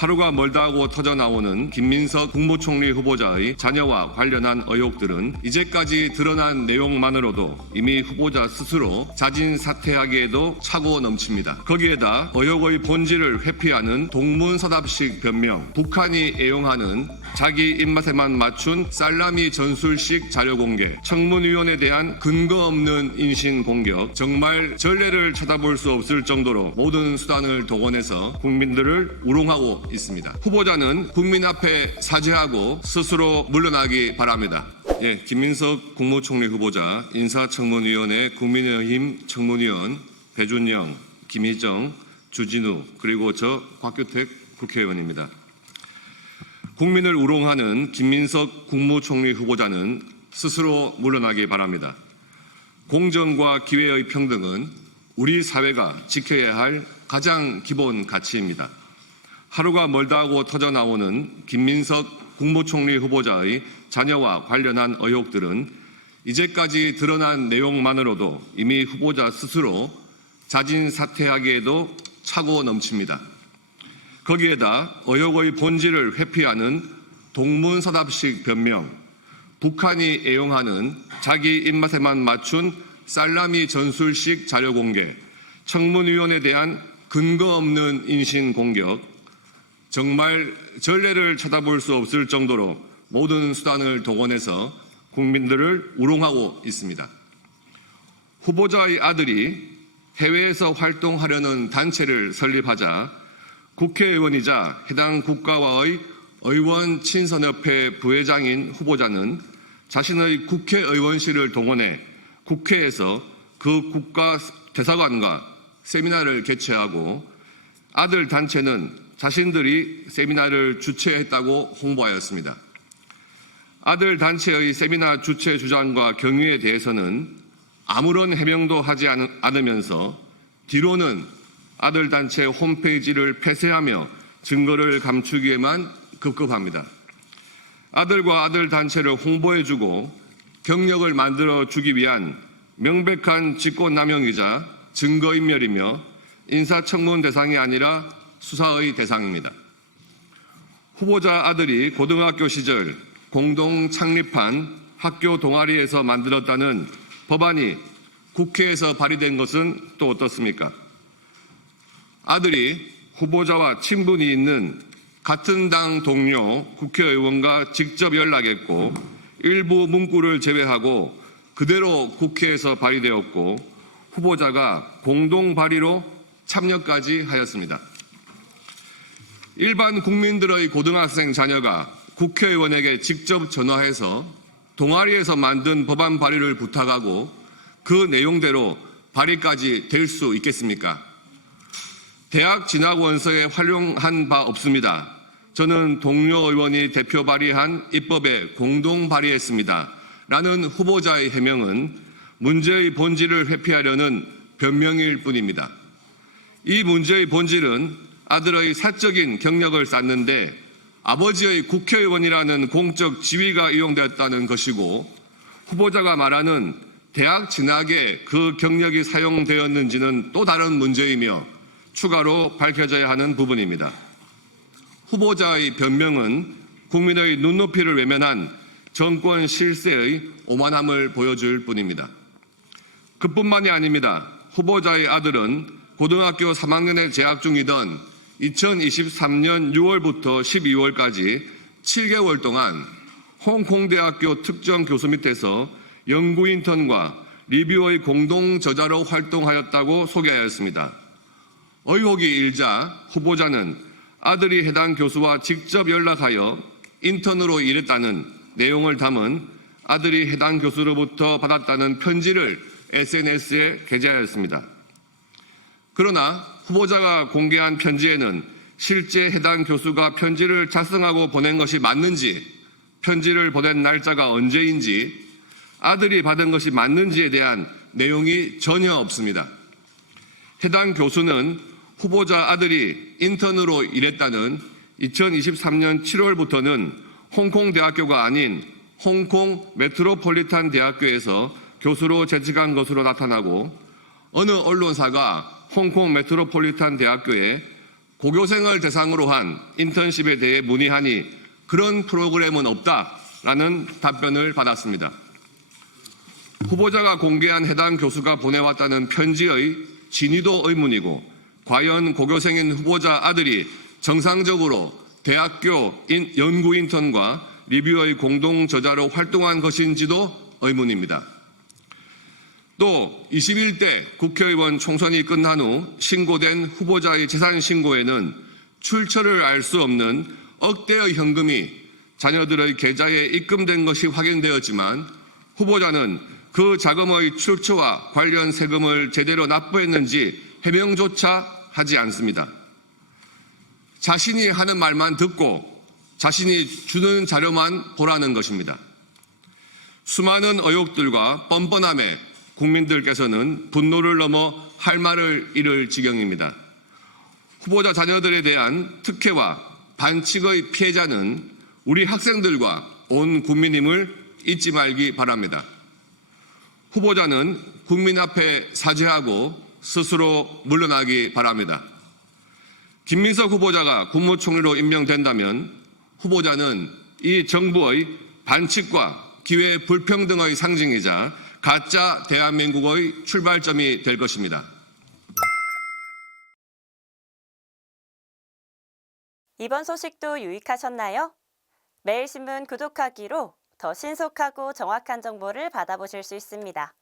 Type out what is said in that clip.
하루가 멀다 하고 터져나오는 김민석 국무총리 후보자의 자녀와 관련한 의혹들은 이제까지 드러난 내용만으로도 이미 후보자 스스로 자진 사퇴하기에도 차고 넘칩니다. 거기에다 의혹의 본질을 회피하는 동문서답식 변명, 북한이 애용하는 자기 입맛에만 맞춘 살라미 전술식 자료 공개, 청문위원에 대한 근거 없는 인신 공격, 정말 전례를 쳐다볼 수 없을 정도로 모든 수단을 동원해서 국민들을 우롱하고 있습니다. 후보자는 국민 앞에 사죄하고 스스로 물러나기 바랍니다. 김민석 국무총리 후보자, 인사청문위원회 국민의힘 청문위원 배준영, 김희정, 주진우, 그리고 저 곽규택 국회의원입니다. 국민을 우롱하는 김민석 국무총리 후보자는 스스로 물러나기 바랍니다. 공정과 기회의 평등은 우리 사회가 지켜야 할 가장 기본 가치입니다. 하루가 멀다 하고 터져나오는 김민석 국무총리 후보자의 자녀와 관련한 의혹들은 이제까지 드러난 내용만으로도 이미 후보자 스스로 자진 사퇴하기에도 차고 넘칩니다. 거기에다 의혹의 본질을 회피하는 동문서답식 변명, 북한이 애용하는 자기 입맛에만 맞춘 살라미 전술식 자료 공개, 청문위원에 대한 근거 없는 인신 공격, 정말 전례를 쳐다볼 수 없을 정도로 모든 수단을 동원해서 국민들을 우롱하고 있습니다. 후보자의 아들이 해외에서 활동하려는 단체를 설립하자 국회의원이자 해당 국가와의 의원 친선협회 부회장인 후보자는 자신의 국회의원실을 동원해 국회에서 그 국가 대사관과 세미나를 개최하고 아들 단체는 자신들이 세미나를 주최했다고 홍보하였습니다. 아들 단체의 세미나 주최 주장과 경위에 대해서는 아무런 해명도 하지 않으면서 뒤로는 아들 단체 홈페이지를 폐쇄하며 증거를 감추기에만 급급합니다. 아들과 아들 단체를 홍보해주고 경력을 만들어주기 위한 명백한 직권남용이자 증거인멸이며 인사청문 대상이 아니라 수사의 대상입니다. 후보자 아들이 고등학교 시절 공동 창립한 학교 동아리에서 만들었다는 법안이 국회에서 발의된 것은 또 어떻습니까? 아들이 후보자와 친분이 있는 같은 당 동료 국회의원과 직접 연락했고 일부 문구를 제외하고 그대로 국회에서 발의되었고 후보자가 공동 발의로 참여까지 하였습니다. 일반 국민들의 고등학생 자녀가 국회의원에게 직접 전화해서 동아리에서 만든 법안 발의를 부탁하고 그 내용대로 발의까지 될 수 있겠습니까? 대학 진학원서에 활용한 바 없습니다. 저는 동료 의원이 대표 발의한 입법에 공동 발의했습니다. 라는 후보자의 해명은 문제의 본질을 회피하려는 변명일 뿐입니다. 이 문제의 본질은 아들의 사적인 경력을 쌓는데 아버지의 국회의원이라는 공적 지위가 이용되었다는 것이고 후보자가 말하는 대학 진학에 그 경력이 사용되었는지는 또 다른 문제이며 추가로 밝혀져야 하는 부분입니다. 후보자의 변명은 국민의 눈높이를 외면한 정권 실세의 오만함을 보여줄 뿐입니다. 그뿐만이 아닙니다. 후보자의 아들은 고등학교 3학년에 재학 중이던 2023년 6월부터 12월까지 7개월 동안 홍콩대학교 특정 교수 밑에서 연구인턴과 리뷰의 공동저자로 활동하였다고 소개하였습니다. 의혹이 일자 후보자는 아들이 해당 교수와 직접 연락하여 인턴으로 일했다는 내용을 담은 아들이 해당 교수로부터 받았다는 편지를 SNS에 게재하였습니다. 그러나 후보자가 공개한 편지에는 실제 해당 교수가 편지를 작성하고 보낸 것이 맞는지, 편지를 보낸 날짜가 언제인지, 아들이 받은 것이 맞는지에 대한 내용이 전혀 없습니다. 해당 교수는 후보자 아들이 인턴으로 일했다는 2023년 7월부터는 홍콩 대학교가 아닌 홍콩 메트로폴리탄 대학교에서 교수로 재직한 것으로 나타나고 어느 언론사가 홍콩 메트로폴리탄 대학교에 고교생을 대상으로 한 인턴십에 대해 문의하니 그런 프로그램은 없다라는 답변을 받았습니다. 후보자가 공개한 해당 교수가 보내왔다는 편지의 진위도 의문이고 과연 고교생인 후보자 아들이 정상적으로 대학교 연구 인턴과 리뷰의 공동 저자로 활동한 것인지도 의문입니다. 또 21대 국회의원 총선이 끝난 후 신고된 후보자의 재산 신고에는 출처를 알 수 없는 억대의 현금이 자녀들의 계좌에 입금된 것이 확인되었지만 후보자는 그 자금의 출처와 관련 세금을 제대로 납부했는지 해명조차 하지 않습니다. 자신이 하는 말만 듣고 자신이 주는 자료만 보라는 것입니다. 수많은 의혹들과 뻔뻔함에 국민들께서는 분노를 넘어 할 말을 잃을 지경입니다. 후보자 자녀들에 대한 특혜와 반칙의 피해자는 우리 학생들과 온 국민임을 잊지 말기 바랍니다. 후보자는 국민 앞에 사죄하고 스스로 물러나기 바랍니다. 김민석 후보자가 국무총리로 임명된다면 후보자는 이 정부의 반칙과 기회 불평등의 상징이자 가짜 대한민국의 출발점이 될 것입니다. 이번 소식도 유익하셨나요? 매일신문 구독하기로 더 신속하고 정확한 정보를 받아보실 수 있습니다.